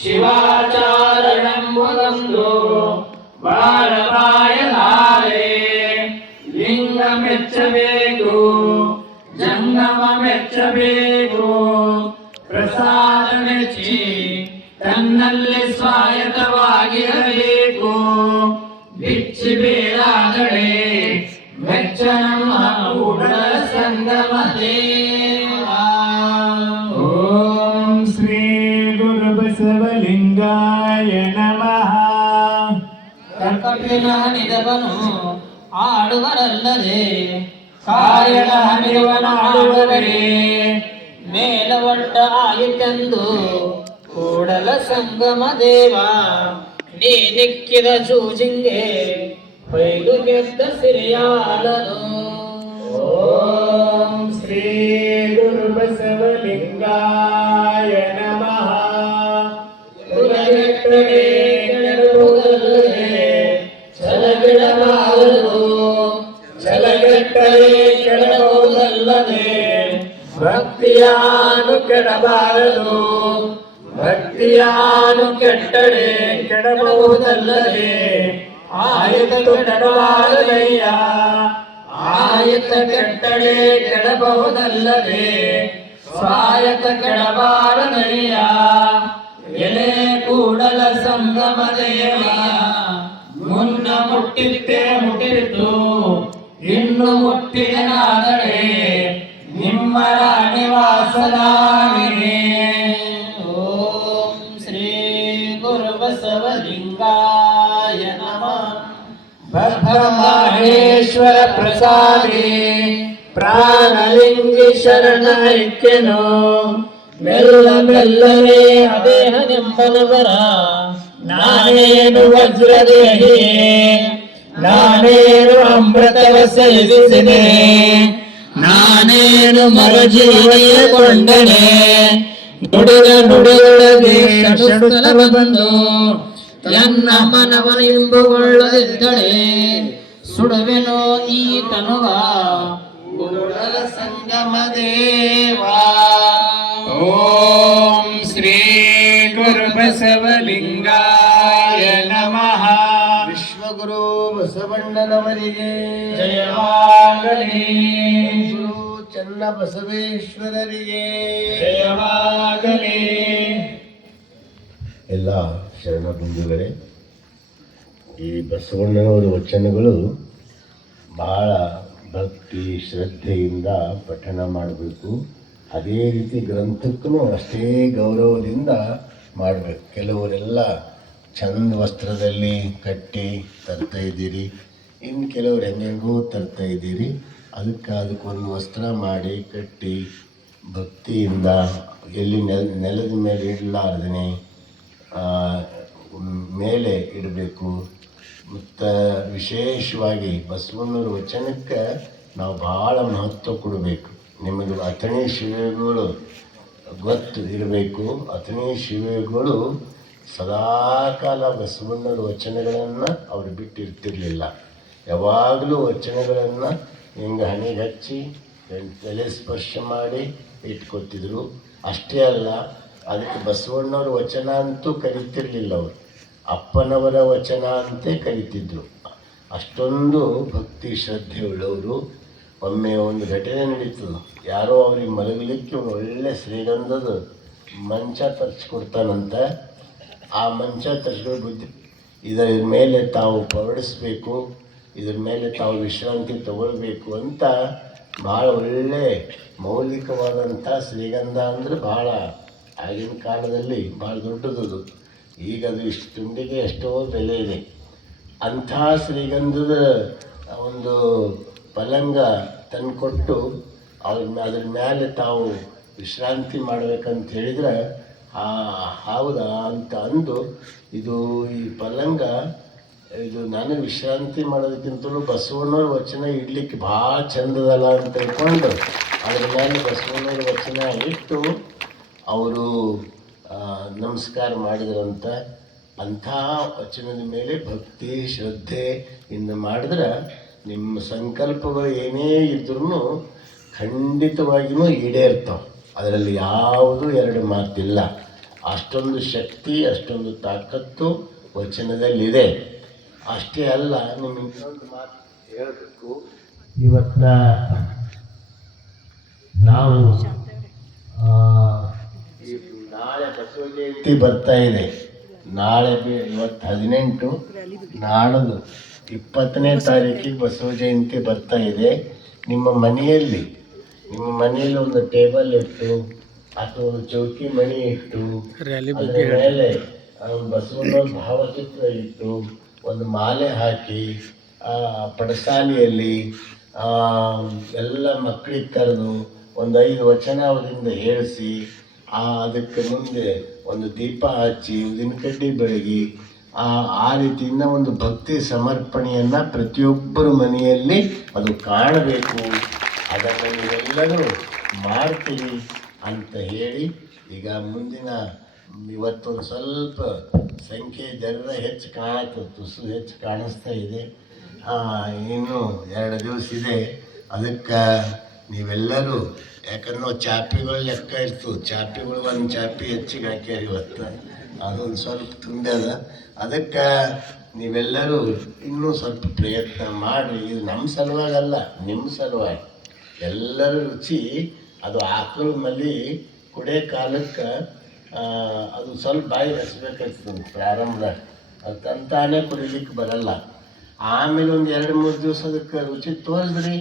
ಶಿವಾಚಾರಣೆಂಬುದೊಂದು ಬಾಳಬಾಯಲಾರೆ. ಲಿಂಗ ಮೆಚ್ಚಬೇಕು, ಜಂಗಮ ಮೆಚ್ಚಬೇಕು, ಪ್ರಸಾದ ಮೆಚ್ಚಿ ತನ್ನಲ್ಲಿ ಸ್ವಾಯತ್ತವಾಗಿರಬೇಕು. ಬಿಚ್ಚಿ ಬೇರಾದಡೆ ಮೆಚ್ಚ ನಮ್ಮ ಕೂಡಲ ಸಂಗಮ ದೇವ. ಓಂ ಶ್ರೀ ಗುರು ಬಸವಲಿಂಗಾಯ ನಮಃ. ಕರ್ಕಟಿನ ನಿಧವನು ಆಡುವರಲ್ಲದೆ ಕಾಯಣ ಹರಿವನ ಆಡುವರೇ. ಮೇಲವಡ್ಡ ಆಯಿತೆಂದು ಕೂಡಲ ಸಂಗಮ ದೇವ. ನೀನಿಕ್ಕಿದ ಜೂಜಿಂಗೆ ಹೊಯ್ದು ಗೆದ್ದ ಸಿರಿಯಾಲನು. ಓಂ ಶ್ರೀ ಗುರು ಬಸವಲಿಂಗಾಯ ನಮಃ. ಕುಲಗೆಟ್ಟಡೆ ಕೆಡಬಹುದಲ್ಲದೆ ಛಲಗೆಡಬಾರದು. ಛಲಗೆಟ್ಟರೆ ಕೆಡಬಹುದಲ್ಲದೆ ಭಕ್ತಿಯಾನು ಕೆಡಬಾರದು. ಭಕ್ತಿಯಾನು ಕೆಟ್ಟಡೆ ಕೆಡಬಹುದಲ್ಲದೆ ಆಯತು ಕೆಡಬಾರದಯ್ಯ. ಆಯತ ಕೆಟ್ಟಡೆ ಕೆಡಬಹುದಲ್ಲದೆ ಸ್ವಾಯತ ಕೆಡಬಾರದಯ್ಯ. ಎಲೆ ಕೂಡಲ ಸಂಗಮ ದೇವ, ಮುನ್ನ ಮುಟ್ಟಿದ್ದೆ ಮುಟ್ಟಿದ್ದು ಇನ್ನು ಮುಟ್ಟಿದನಾದಡೆ ನಿಮ್ಮ ನಿವಾಸದಾಗಿನೇ. ಓಂ ಶ್ರೀ ಗುರು ಬಸವಲಿಂಗಾಯ ನಮಃ. ಮಹೇಶ್ವರ ಪ್ರಸಾದಿ ಪ್ರಾಣಲಿಂಗಿ ಶರಣ ಐಕ್ಯನು. ಮೆಲ್ಲ ಮೆಲ್ಲನೆ ಅದೇಹನೆಂಬನವರ ನಾನೇನು ವಜ್ರದೇಹಿ, ನಾನೇನು ಅಮೃತವ ಸೇವಿಸಿದೆ, ನಾನೇನು ಮರಜೀವಿಯಗೊಂಡನೆ. ನುಡಿದ ನುಡಿಯೊಳಗೆ ಷಡುತ್ತಲ ಬಂದು ಎನ್ನ ಮನವನ ಇಂಬುಗೊಳ್ಳದಿದ್ದಳೆ. ಸುಡುವೆನೋ ಈ ತನುವ ಕೂಡಲ ಸಂಗಮ ದೇವ. ಓಂ ಶ್ರೀ ಗುರು ಬಸವಲಿಂಗಾಯ ನಮಃ. ವಿಶ್ವಗುರು ಬಸವಣ್ಣನವರಿಗೆ ಜಯವಾಗಲಿ. ಗುರು ಚನ್ನ ಬಸವೇಶ್ವರರಿಗೆ ಜಯವಾಗಲಿ. ಎಲ್ಲ ಶರಣ ಬಂಧುಗಳೇ, ಈ ಬಸವಣ್ಣನವರ ವಚನಗಳು ಬಹಳ ಭಕ್ತಿ ಶ್ರದ್ಧೆಯಿಂದ ಪಠಣ ಮಾಡಬೇಕು. ಅದೇ ರೀತಿ ಗ್ರಂಥಕ್ಕೂ ಅಷ್ಟೇ ಗೌರವದಿಂದ ಮಾಡಬೇಕು. ಕೆಲವರೆಲ್ಲ ಚಂದ ವಸ್ತ್ರದಲ್ಲಿ ಕಟ್ಟಿ ತರ್ತಾ ಇದ್ದೀರಿ, ಇನ್ನು ಕೆಲವರು ಹೆಂಗೆಂಗೂ ತರ್ತಾ ಇದ್ದೀರಿ. ಅದಕ್ಕೊಂದು ವಸ್ತ್ರ ಮಾಡಿ ಕಟ್ಟಿ ಭಕ್ತಿಯಿಂದ ಎಲ್ಲಿ ನೆಲದ ಮೇಲೆ ಇಡಲಾರ್ದೇ ಮೇಲೆ ಇಡಬೇಕು. ಮತ್ತು ವಿಶೇಷವಾಗಿ ಬಸವಣ್ಣನ ವಚನಕ್ಕೆ ನಾವು ಭಾಳ ಮಹತ್ವ ಕೊಡಬೇಕು. ನಿಮಗೆ ಅಥಣಿ ಶಿವೆಗಳು ಗೊತ್ತು ಇರಬೇಕು. ಅಥಣಿ ಶಿವೆಗಳು ಸದಾಕಾಲ ಬಸವಣ್ಣನ ವಚನಗಳನ್ನು ಅವರು ಬಿಟ್ಟಿರ್ತಿರಲಿಲ್ಲ. ಯಾವಾಗಲೂ ವಚನಗಳನ್ನು ಹಿಂಗೆ ಹಣೆಗೆ ಹಚ್ಚಿ ತಲೆ ಸ್ಪರ್ಶ ಮಾಡಿ ಇಟ್ಕೊತಿದ್ರು. ಅಷ್ಟೇ ಅಲ್ಲ, ಅದಕ್ಕೆ ಬಸವಣ್ಣವ್ರ ವಚನ ಅಂತೂ ಕರಿತಿರ್ಲಿಲ್ಲ, ಅವರು ಅಪ್ಪನವರ ವಚನ ಅಂತೇ ಕರಿತಿದ್ರು. ಅಷ್ಟೊಂದು ಭಕ್ತಿ ಶ್ರದ್ಧೆ ಉಳ್ಳವರು. ಒಮ್ಮೆ ಒಂದು ಘಟನೆ ನಡೀತದೆ. ಯಾರೋ ಅವ್ರಿಗೆ ಮಲಗಲಿಕ್ಕೆ ಒಂದು ಒಳ್ಳೆ ಶ್ರೀಗಂಧದ ಮಂಚ ತರಿಸ್ಕೊಡ್ತಾನಂತ. ಆ ಮಂಚ ತರಿಸ್ಕೊಂಡು ಬುದ್ಧಿ ಇದರ ಮೇಲೆ ತಾವು ಹೊರಡಿಸ್ಬೇಕು, ಇದ್ರ ಮೇಲೆ ತಾವು ವಿಶ್ರಾಂತಿ ತಗೊಳ್ಬೇಕು ಅಂತ ಭಾಳ ಒಳ್ಳೆ ಮೌಲಿಕವಾದಂಥ ಶ್ರೀಗಂಧ ಅಂದರೆ ಭಾಳ ಆಗಿನ ಕಾಲದಲ್ಲಿ ಭಾಳ ದೊಡ್ಡದು. ಈಗ ಅದು ಇಷ್ಟು ತುಂಡಿಗೆ ಎಷ್ಟೋ ಬೆಲೆ ಇದೆ. ಅಂಥ ಶ್ರೀಗಂಧದ ಒಂದು ಪಲಂಗ ತಂದುಕೊಟ್ಟು ಅದ್ರ ಮೇಲೆ ತಾವು ವಿಶ್ರಾಂತಿ ಮಾಡಬೇಕಂತ ಹೇಳಿದರೆ ಹೌದಾ ಅಂತ ಅಂದು, ಇದು ಈ ಪಲಂಗ ಇದು ನನಗೆ ವಿಶ್ರಾಂತಿ ಮಾಡೋದಕ್ಕಿಂತಲೂ ಬಸವಣ್ಣವ್ರ ವಚನ ಇಡ್ಲಿಕ್ಕೆ ಭಾಳ ಚಂದದಲ್ಲ ಅಂತ ತಿಳ್ಕೊಂಡು ಅದ್ರ ಮೇಲೆ ಬಸವಣ್ಣವ್ರ ವಚನ ಇಟ್ಟು ಅವರು ನಮಸ್ಕಾರ ಮಾಡಿದ್ರಂತ. ಅಂಥ ವಚನದ ಮೇಲೆ ಭಕ್ತಿ ಶ್ರದ್ಧೆ ಇಂದ ಮಾಡಿದ್ರೆ ನಿಮ್ಮ ಸಂಕಲ್ಪಗಳು ಏನೇ ಇದ್ರೂ ಖಂಡಿತವಾಗಿಯೂ ಈಡೇರ್ತಾವೆ. ಅದರಲ್ಲಿ ಯಾವುದೂ ಎರಡು ಮಾತಿಲ್ಲ. ಆ ಅಷ್ಟೊಂದು ಶಕ್ತಿ, ಅಷ್ಟೊಂದು ತಾಕತ್ತು ವಚನದಲ್ಲಿದೆ. ಅಷ್ಟೇ ಅಲ್ಲ, ನಿಮಗೆ ಇನ್ನೊಂದು ಮಾತು ಹೇಳಬೇಕು. ಇವತ್ತ ನಾವು ನಾಳೆ ಬಸವ ಜಯಂತಿ ಬರ್ತಾ ಇದೆ. ನಾಳೆ ಇವತ್ತು 18, ನಾಳದು 20ನೇ ತಾರೀಕಿಗೆ ಬಸವ ಜಯಂತಿ ಬರ್ತಾ ಇದೆ. ನಿಮ್ಮ ಮನೆಯಲ್ಲಿ ಒಂದು ಟೇಬಲ್ ಇಟ್ಟು ಅಥವಾ ಒಂದು ಚೌಕಿ ಮಣಿ ಇಟ್ಟು ಅದರ ಮೇಲೆ ಬಸವನ ಭಾವಚಿತ್ರ ಇಟ್ಟು ಒಂದು ಮಾಲೆ ಹಾಕಿ ಪಡಸಾಲಿಯಲ್ಲಿ ಎಲ್ಲ ಮಕ್ಕಳಿಗೆ ಕರೆದು ಒಂದು 5 ವಚನ ಅವರಿಂದ ಹೇಳಿಸಿ ಅದಕ್ಕೆ ಮುಂದೆ ಒಂದು ದೀಪ ಹಚ್ಚಿ ಉದಿನ ಕಡ್ಡಿ ಬೆಳಗಿ ಆ ರೀತಿಯಿಂದ ಒಂದು ಭಕ್ತಿ ಸಮರ್ಪಣೆಯನ್ನು ಪ್ರತಿಯೊಬ್ಬರ ಮನೆಯಲ್ಲಿ ಅದು ಕಾಣಬೇಕು. ಅದನ್ನು ನೀವೆಲ್ಲರೂ ಮಾಡ್ತೀರಿ ಅಂತ ಹೇಳಿ, ಈಗ ಮುಂದಿನ ಇವತ್ತೊಂದು ಸ್ವಲ್ಪ ಸಂಖ್ಯೆ ಜನರ ಹೆಚ್ಚು ಕಾಣುತ್ತೆ, ತುಸು ಹೆಚ್ಚು ಕಾಣಿಸ್ತಾ ಇದೆ. ಇನ್ನು 2 ದಿವಸ ಇದೆ. ಅದಕ್ಕೆ ನೀವೆಲ್ಲರೂ, ಯಾಕಂದ್ರೆ ಚಾಪಿಗಳು ಲೆಕ್ಕ ಇರ್ತವೆ, ಚಾಪಿಗಳು ಒಂದು ಚಾಪಿ ಹೆಚ್ಚಿಗೆ ಹಾಕ್ಯಾರ ಇವತ್ತು, ಅದೊಂದು ಸ್ವಲ್ಪ ತುಂಬ್ಯದ. ಅದಕ್ಕೆ ನೀವೆಲ್ಲರೂ ಇನ್ನೂ ಸ್ವಲ್ಪ ಪ್ರಯತ್ನ ಮಾಡಿರಿ. ಇದು ನಮ್ಮ ಸಲುವಾಗಲ್ಲ, ನಿಮ್ಮ ಸಲುವಾಗಿ. ಎಲ್ಲರ ರುಚಿ ಅದು ಆಕಳು ಮಲ್ಲಿ ಕುಡಿಯೋ ಕಾಲಕ್ಕೆ ಅದು ಸ್ವಲ್ಪ ಬಾಯಿ ಹಸ್ಬೇಕಾಗ್ತದೆ ಪ್ರಾರಂಭದಾಗ, ಅದು ತಂತಾನೇ ಕುಡಿಲಿಕ್ಕೆ ಬರಲ್ಲ. ಆಮೇಲೆ ಒಂದು 2-3 ದಿವಸ ಅದಕ್ಕೆ ರುಚಿ ತೋರಿಸ್ರಿ,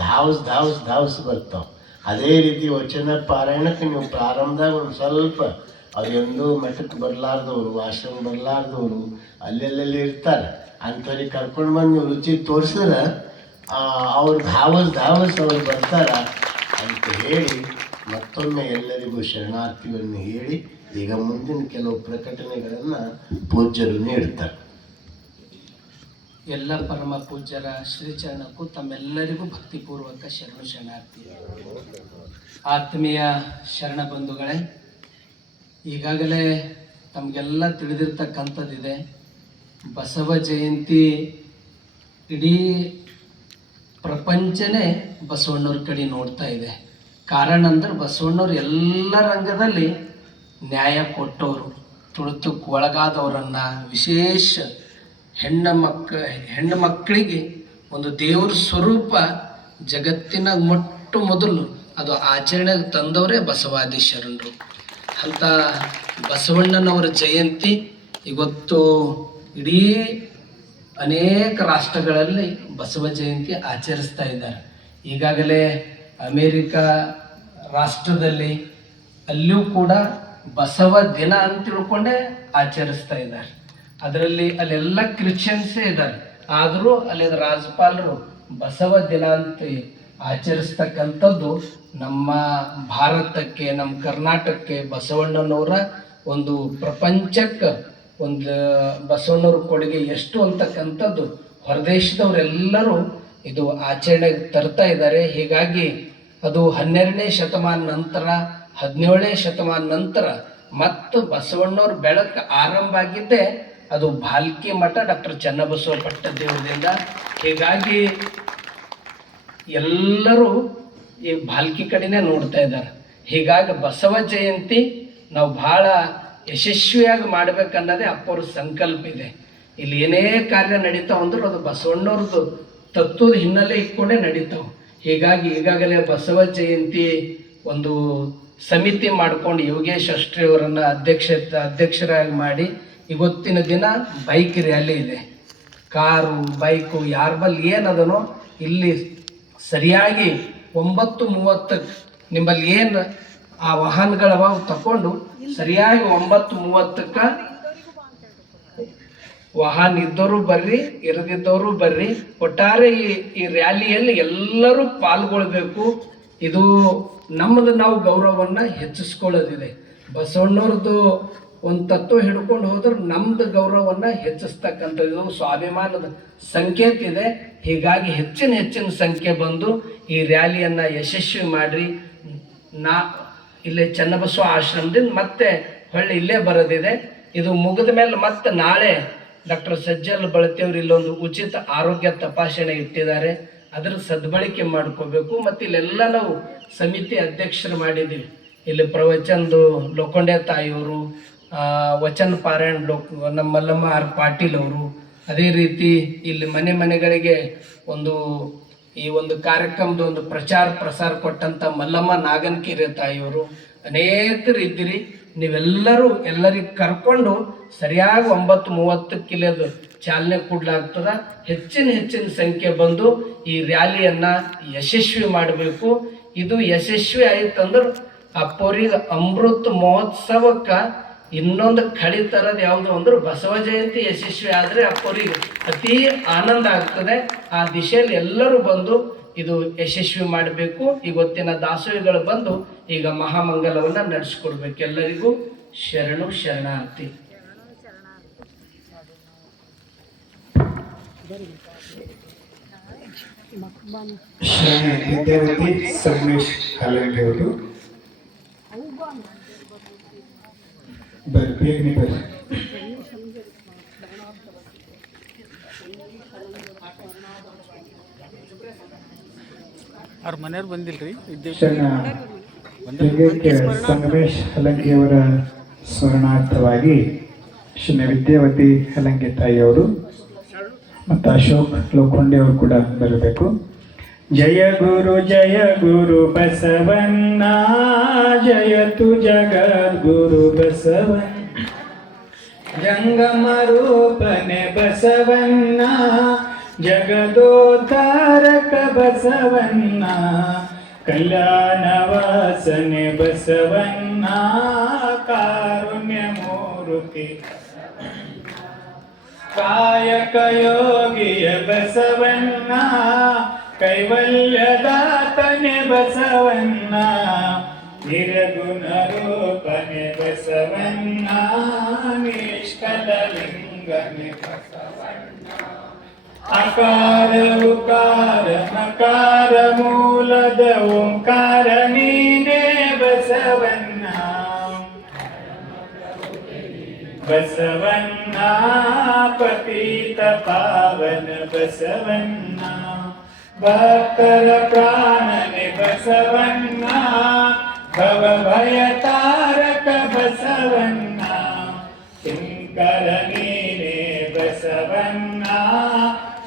ಧಾವಸ್ ಬರ್ತಾವೆ. ಅದೇ ರೀತಿ ವಚನ ಪಾರಾಯಣಕ್ಕೆ ನೀವು ಪ್ರಾರಂಭದಾಗ ಒಂದು ಸ್ವಲ್ಪ ಅದೆಂದೂ ಮಠಕ್ಕೆ ಬರಲಾರ್ದವರು, ಆಶ್ರಮ ಬರಲಾರ್ದವರು ಅಲ್ಲೆಲ್ಲೆಲ್ಲಿ ಇರ್ತಾರೆ, ಅಂಥವ್ರಿಗೆ ಕರ್ಕೊಂಡು ಬಂದು ನೀವು ರುಚಿ ತೋರಿಸಿದ್ರೆ ಅವ್ರು ಧಾವಸ್ ಅವ್ರು ಬರ್ತಾರ ಅಂತ ಹೇಳಿ ಮತ್ತೊಮ್ಮೆ ಎಲ್ಲರಿಗೂ ಶರಣಾರ್ಥಿಗಳನ್ನು ಹೇಳಿ ಈಗ ಮುಂದಿನ ಕೆಲವು ಪ್ರಕಟಣೆಗಳನ್ನು ಪೂಜ್ಯರು ನೀಡ್ತಾರೆ. ಎಲ್ಲ ಪರಮ ಪೂಜ್ಯರ ಶ್ರೀಚರಣಕ್ಕೂ ತಮ್ಮೆಲ್ಲರಿಗೂ ಭಕ್ತಿಪೂರ್ವಕ ಶರಣಾರ್ಥಿ. ಆತ್ಮೀಯ ಶರಣ ಬಂಧುಗಳೇ, ಈಗಾಗಲೇ ತಮಗೆಲ್ಲ ತಿಳಿದಿರ್ತಕ್ಕಂಥದ್ದಿದೆ. ಬಸವ ಜಯಂತಿ ಇಡೀ ಪ್ರಪಂಚನೇ ಬಸವಣ್ಣವ್ರ ಕಡೆ ನೋಡ್ತಾ ಇದೆ. ಕಾರಣ ಅಂದ್ರೆ ಬಸವಣ್ಣವ್ರು ಎಲ್ಲ ರಂಗದಲ್ಲಿ ನ್ಯಾಯ ಕೊಟ್ಟವರು, ತುಳಿತಕ್ಕೆ ಒಳಗಾದವರನ್ನು, ವಿಶೇಷ ಹೆಣ್ಣು ಮಕ್ಕಳಿಗೆ ಒಂದು ದೇವ್ರ ಸ್ವರೂಪ ಜಗತ್ತಿನ ಮೊದಲು ಅದು ಆಚರಣೆಗೆ ತಂದವರೇ ಬಸವಾದಿ ಶರಣರು. ಅಂಥ ಬಸವಣ್ಣನವರ ಜಯಂತಿ ಇವತ್ತು ಇಡೀ ಅನೇಕ ರಾಷ್ಟ್ರಗಳಲ್ಲಿ ಬಸವ ಜಯಂತಿ ಆಚರಿಸ್ತಾ ಇದ್ದಾರೆ. ಈಗಾಗಲೇ ಅಮೇರಿಕ ರಾಷ್ಟ್ರದಲ್ಲಿ ಅಲ್ಲಿಯೂ ಕೂಡ ಬಸವ ದಿನ ಅಂತ ತಿಳ್ಕೊಂಡೇ ಆಚರಿಸ್ತಾ ಇದ್ದಾರೆ. ಅಲ್ಲೆಲ್ಲ ಕ್ರಿಶ್ಚಿಯನ್ಸೇ ಇದ್ದಾರೆ, ಆದರೂ ಅಲ್ಲಿ ರಾಜ್ಯಪಾಲರು ಬಸವ ದಿನ ಅಂತ ಆಚರಿಸ್ತಕ್ಕಂಥದ್ದು ನಮ್ಮ ಭಾರತಕ್ಕೆ, ನಮ್ಮ ಕರ್ನಾಟಕಕ್ಕೆ ಬಸವಣ್ಣನವರ ಒಂದು ಪ್ರಪಂಚಕ್ಕೆ ಒಂದು ಬಸವಣ್ಣವ್ರ ಕೊಡುಗೆ ಎಷ್ಟು ಅಂತಕ್ಕಂಥದ್ದು ಹೊರದೇಶದವರೆಲ್ಲರೂ ಇದು ಆಚರಣೆಗೆ ತರ್ತಾ ಇದ್ದಾರೆ. ಹೀಗಾಗಿ ಅದು 12ನೇ ಶತಮಾನ ನಂತರ, 17ನೇ ಶತಮಾನ ನಂತರ ಮತ್ತು ಬಸವಣ್ಣವ್ರ ಬೆಳಕು ಆರಂಭ ಆಗಿದ್ದೇ ಅದು ಭಾಲ್ಕಿ ಮಠ ಡಾಕ್ಟರ್ ಚನ್ನಬಸವ ಪಟ್ಟದೇವರಿಂದ. ಹೀಗಾಗಿ ಎಲ್ಲರೂ ಈ ಭಾಲ್ಕಿ ಕಡೆನೇ ನೋಡ್ತಾ ಇದ್ದಾರೆ. ಹೀಗಾಗಿ ಬಸವ ಜಯಂತಿ ನಾವು ಭಾಳ ಯಶಸ್ವಿಯಾಗಿ ಮಾಡ್ಬೇಕನ್ನೋದೇ ಅಪ್ಪವ್ರ ಸಂಕಲ್ಪ ಇದೆ. ಇಲ್ಲಿ ಏನೇ ಕಾರ್ಯ ನಡೀತಾವ ಅಂದ್ರೆ ಅದು ಬಸವಣ್ಣವ್ರದ್ದು ತತ್ವದ ಹಿನ್ನೆಲೆ ಇಟ್ಕೊಂಡೇ ನಡೀತಾವೆ. ಹೀಗಾಗಿ ಈಗಾಗಲೇ ಬಸವ ಜಯಂತಿ ಒಂದು ಸಮಿತಿ ಮಾಡ್ಕೊಂಡು ಯೋಗೇಶ್ ಅಷ್ಟ್ರಿಯವರನ್ನು ಅಧ್ಯಕ್ಷರಾಗಿ ಮಾಡಿ ಇವತ್ತಿನ ದಿನ ಬೈಕ್ ರ್ಯಾಲಿ ಇದೆ. ಕಾರು ಬೈಕು ಯಾರ ಬಲ್ಲಿ ಏನದನೋ ಇಲ್ಲಿ ಸರಿಯಾಗಿ 9:30 ನಿಮ್ಮಲ್ಲಿ ಏನು ಆ ವಾಹನಗಳವ ತಗೊಂಡು ಸರಿಯಾಗಿ 9:30 ವಾಹನ ಇದ್ದವರು ಬರ್ರಿ, ಇರದಿದ್ದವರು ಬರ್ರಿ. ಒಟ್ಟಾರೆ ಈ ರ್ಯಾಲಿಯಲ್ಲಿ ಎಲ್ಲರೂ ಪಾಲ್ಗೊಳ್ಬೇಕು. ಇದು ನಮ್ಮದು ನಾವು ಗೌರವವನ್ನು ಹೆಚ್ಚಿಸ್ಕೊಳ್ಳೋದಿದೆ. ಬಸವಣ್ಣವ್ರದ್ದು ಒಂದು ತತ್ವ ಹಿಡ್ಕೊಂಡು ಹೋದ್ರೆ ನಮ್ಮದು ಗೌರವವನ್ನು ಹೆಚ್ಚಿಸ್ತಕ್ಕಂಥದ್ದು ಸ್ವಾಭಿಮಾನದ ಸಂಕೇತ ಇದೆ. ಹೀಗಾಗಿ ಹೆಚ್ಚಿನ ಸಂಖ್ಯೆ ಬಂದು ಈ ರ್ಯಾಲಿಯನ್ನು ಯಶಸ್ವಿ ಮಾಡಿರಿ. ಇಲ್ಲೇ ಚನ್ನಬಸವ ಆಶ್ರಮದಿಂದ ಮತ್ತೆ ಹೊಳ್ಳಿ ಇಲ್ಲೇ ಬರೋದಿದೆ. ಇದು ಮುಗಿದ ಮೇಲೆ ಮತ್ತೆ ನಾಳೆ ಡಾಕ್ಟರ್ ಸಜ್ಜಲ್ ಬಳತಿಯವರು ಇಲ್ಲೊಂದು ಉಚಿತ ಆರೋಗ್ಯ ತಪಾಸಣೆ ಇಟ್ಟಿದ್ದಾರೆ, ಅದರ ಸದ್ಬಳಕೆ ಮಾಡ್ಕೋಬೇಕು. ಮತ್ತು ಇಲ್ಲೆಲ್ಲ ನಾವು ಸಮಿತಿ ಅಧ್ಯಕ್ಷರು ಮಾಡಿದ್ದೀವಿ. ಇಲ್ಲಿ ಪ್ರವಚನದು ಲೋಕೊಂಡೆ ತಾಯಿಯವರು, ವಚನ ಪಾರಾಯಣ ನಮ್ಮ ಮಲ್ಲಮ್ಮ ಆರ್ ಪಾಟೀಲ್ ಅವರು, ಅದೇ ರೀತಿ ಇಲ್ಲಿ ಮನೆ ಮನೆಗಳಿಗೆ ಈ ಒಂದು ಕಾರ್ಯಕ್ರಮದ ಒಂದು ಪ್ರಸಾರ ಕೊಟ್ಟಂಥ ಮಲ್ಲಮ್ಮ ನಾಗನಕೆರೆ ತಾಯಿಯವರು, ಅನೇಕರು ಇದ್ದೀರಿ. ಎಲ್ಲರಿಗೆ ಕರ್ಕೊಂಡು ಸರಿಯಾಗಿ 9:30 ಚಾಲನೆ ಕೊಡ್ಲಾಗ್ತದ. ಹೆಚ್ಚಿನ ಸಂಖ್ಯೆ ಬಂದು ಈ ರ್ಯಾಲಿಯನ್ನು ಯಶಸ್ವಿ ಮಾಡಬೇಕು. ಇದು ಯಶಸ್ವಿ ಆಯ್ತಂದ್ರೆ ಅಪ್ಪೋರಿಗೆ ಅಮೃತ ಮಹೋತ್ಸವಕ್ಕೆ ಇನ್ನೊಂದು ಕಳಿ ಥರದ್ದು ಯಾವುದು ಅಂದ್ರೆ ಬಸವ ಜಯಂತಿ ಯಶಸ್ವಿ ಆದರೆ ಅಪ್ಪೋರಿಗೆ ಅತೀ ಆನಂದ ಆಗ್ತದೆ. ಆ ದಿಶೆಯಲ್ಲಿ ಎಲ್ಲರೂ ಬಂದು ಇದು ಯಶಸ್ವಿ ಮಾಡಬೇಕು. ಇವತ್ತಿನ ದಾಸೋಹಿಗಳು ಬಂದು ಈಗ ಮಹಾಮಂಗಲವನ್ನು ನಡೆಸ್ಕೊಡ್ಬೇಕು. ಎಲ್ಲರಿಗೂ ಶರಣಾರ್ಥಿ. ವಿದ್ಯಾವತಿ ಸಂಗಮೇಶ್ ಹಲಂಗೆ ಅವರು ಬೇಗನೆ ಬರ್ರಿ. ಅವ್ರ ಮನೆಯವ್ರು ಬಂದಿಲ್ರಿ ಸಂಗಮೇಶ್ ಹಲಂಗಿಯವರ ಸ್ಮರಣಾರ್ಥವಾಗಿ ಶ್ರೀ ವಿದ್ಯಾವತಿ ಹಲಂಗೆ ತಾಯಿಯವರು ಮತ್ತು ಅಶೋಕ್ ಲೋಖಂಡೆ ಅವರು ಕೂಡ ಬರಬೇಕು. ಜಯ ಗುರು ಬಸವಣ್ಣ, ಜಯತು ಜಗದ್ಗುರು ಬಸವಣ್ಣ, ಜಂಗಮ ರೂಪನೆ ಬಸವಣ್ಣ, ಜಗದೋದ್ಧಾರಕ ಬಸವಣ್ಣ, ಕಲ್ಯಾಣವಾಸನೆ ಬಸವಣ್ಣ, ಕಾರುಣ್ಯ ಮೂರ್ತಿ, ಕಾಯಕ ಯೋಗಿಯ ಬಸವಣ್ಣ, ಕೈವಲ್ಯದಾತನೆ ಬಸವಣ್ಣ, ನಿರ್ಗುಣ ರೂಪನೆ ಬಸವಣ್ಣ, ನಿಷ್ಕಲ ಲಿಂಗನೆ ಬಸವಣ್ಣ, ಅಕಾರ ಉಕಾರ ಮಕಾರ ಮೂಲದ ಓಂಕಾರ ನೀನೇ ಬಸವಣ್ಣ, ಬಸವಣ್ಣ ಪತಿತ ಪಾವನ ಬಸವಣ್ಣ, ಭಕ್ತರ ಪ್ರಾಣನೆ ಬಸವಣ್ಣ, ಭವ ಭಯ ತಾರಕ ಬಸವಣ್ಣ, ಶಂಕರ ನೀನೇ ಬಸವಣ್ಣ,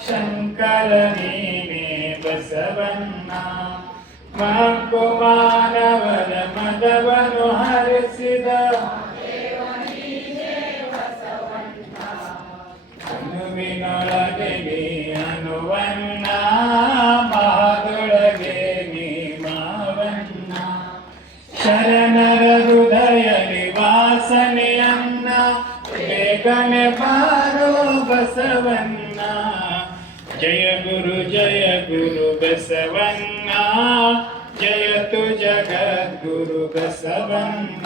ಶಂಕರ ನೀನೇ ಬಸವಣ್ಣ, ಮಕ್ಕು ಮಾನವನ ಮದವನು ಹರಿಸಿದ ಅನುವಿನೊಳಗೆ ನೀ ಅನುವನ್ನ, ಮಹದೊಳಗೆ ನೀ ಮಾವಣ್ಣ, ಶರಣರ ಹೃದಯ ನಿವಾಸನೆಯನ್ನ, ಬೇಗನೆ ಬಾರೋ ಬಸವಣ್ಣ, ಜಯ ಗುರು ಬಸವಣ್ಣ, ಜಯತು ಜಗದ್ಗುರು ಬಸವಣ್ಣ,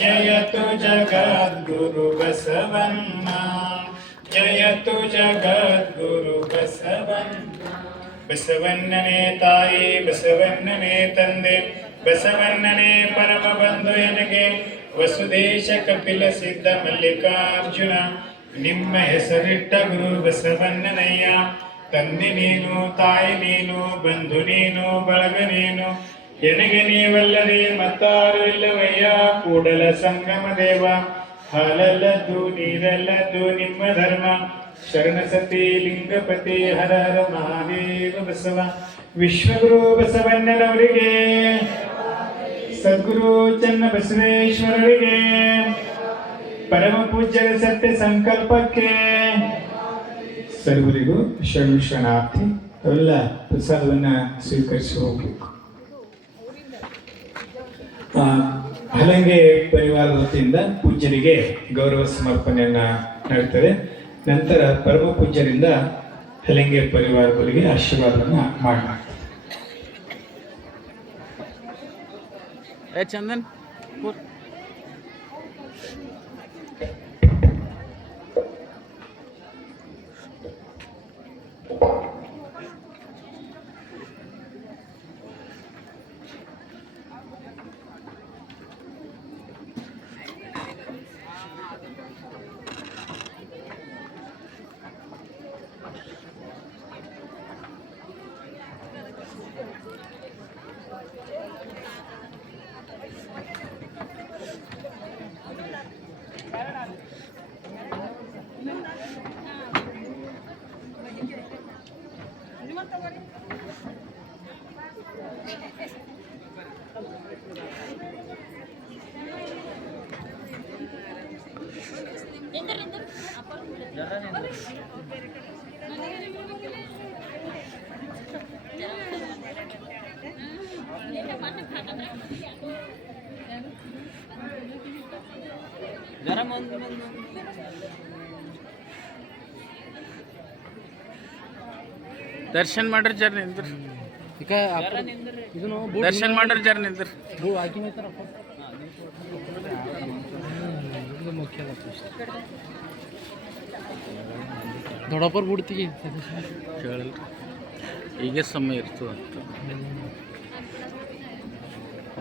ಜಯತು ಜಗದ್ಗುರು ಬಸವಣ್ಣ, ಜಯತು ಜಗದ್ಗುರು ಬಸವಣ್ಣ. ಬಸವಣ್ಣನೇ ತಾಯಿ, ಬಸವಣ್ಣನೇ ತಂದೆ, ಬಸವಣ್ಣನೇ ಪರಮ ಬಂಧು ಎನಗೆ, ವಸುದೇಶ ಕಪಿಲ ಸಿದ್ಧ ಮಲ್ಲಿಕಾರ್ಜುನ, ನಿಮ್ಮ ಹೆಸರಿಟ್ಟ ಗುರು ಬಸವಣ್ಣನಯ್ಯ. ತಂದೆ ನೀನು, ತಾಯಿ ನೀನು, ಬಂಧು ನೀನು, ಬಳಗ ನೀನು, ಎನಗೆ ನೀವಲ್ಲದೆ ಮತ್ತಾರು ಇಲ್ಲವಯ್ಯ. ಕೂಡಲ ಸಂಗಮ ದೇವ, ಹಾಲಲ್ಲದ್ದು ನೀರಲ್ಲದ್ದು ನಿಮ್ಮ ಧರ್ಮ, ಶರಣ ಸತಿ ಲಿಂಗಪತಿ ಹರ ಹರ ಮಹಾದೇವ ಬಸವ. ವಿಶ್ವಗುರು ಬಸವಣ್ಣನವರಿಗೆ, ಸದ್ಗುರು ಚನ್ನ ಬಸವೇಶ್ವರರಿಗೆ, ಪರಮ ಪೂಜ್ಯರ ಸತ್ಯ ಸಂಕಲ್ಪಕ್ಕೆ ಸರ್ವರಿಗೂ ಶರಣಾರ್ಥಿ. ಅವೆಲ್ಲ ಪ್ರಸಾದವನ್ನು ಸ್ವೀಕರಿಸಿ ಹೋಗ್ಬೇಕು. ಹಲಂಗೆ ಪರಿವಾರದ ವತಿಯಿಂದ ಪೂಜ್ಯರಿಗೆ ಗೌರವ ಸಮರ್ಪಣೆಯನ್ನ ನಡೆಯುತ್ತದೆ. ನಂತರ ಪರಮ ಪೂಜ್ಯರಿಂದ ಹಲಂಗೆ ಪರಿವಾರದವರಿಗೆ ಆಶೀರ್ವಾದವನ್ನು ಮಾಡಲಾಗ್ತದೆ. ಚಂದನ್ ದರ್ಶನ್ ಮಾಡ್ರಿ ಜರ ನಿಂದ್ರ ದರ್ಶನ್ ಮಾಡ್ರಿ ಜರ ನಿಂದ್ರ ದೊಡ್ಡಪ್ಪರ್ ಬಿಡ್ತೀವಿ ಕೇಳಲ್ರಿ ಈಗ ಸಮಯ ಇರ್ತದೆ ಅಂತ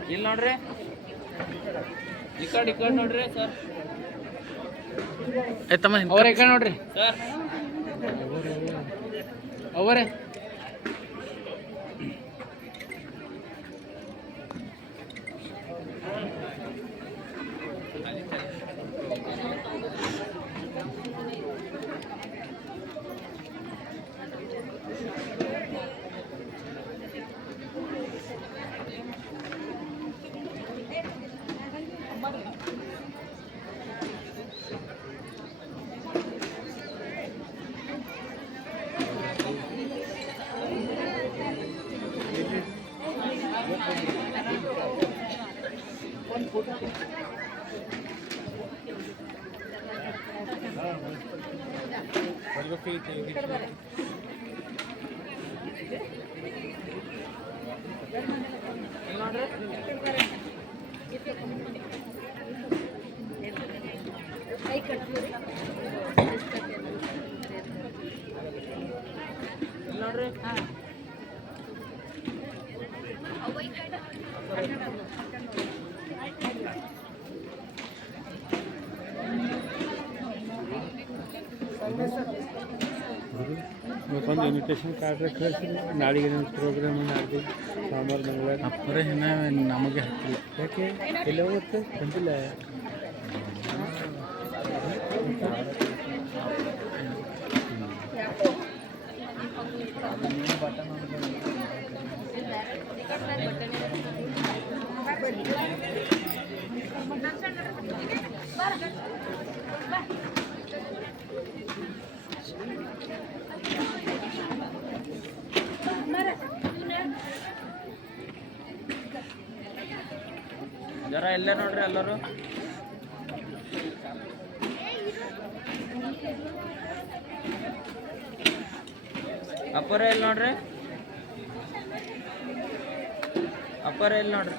ಇಲ್ಲಿ ನೋಡ್ರಿ ಈ ಕಡೆ ನೋಡ್ರಿ ಸರ್ ಆಯ್ತಮ್ಮ ಅವ್ರ ಈ ಕಡೆ ನೋಡ್ರಿ ಸರ್ ಅವರೇ ಒಂದು ಇನ್ವಿಟೇಷನ್ ಕಾರ್ಡ್ ಕಳಿಸಿ ನಾಳೆಗೆ ನನ್ನ ಪ್ರೋಗ್ರಾಮ್ ನಾಡಿದ್ದು ಸೋಮವಾರ ಮಂಗಳವಾರ ಅಪ್ಪರೇ ನಮಗೆ ಹಾಕಿಲ್ಲ ಯಾಕೆ ಎಲ್ಲ ಹೋಗುತ್ತೆ ಬಂದಿಲ್ಲ ಜರ ಎಲ್ಲ ನೋಡ್ರಿ ಎಲ್ಲರೂ ಅಪ್ಪರ ಎಲ್ಲಿ ನೋಡ್ರಿ ಅಪ್ಪರ ಎಲ್ಲಿ ನೋಡ್ರಿ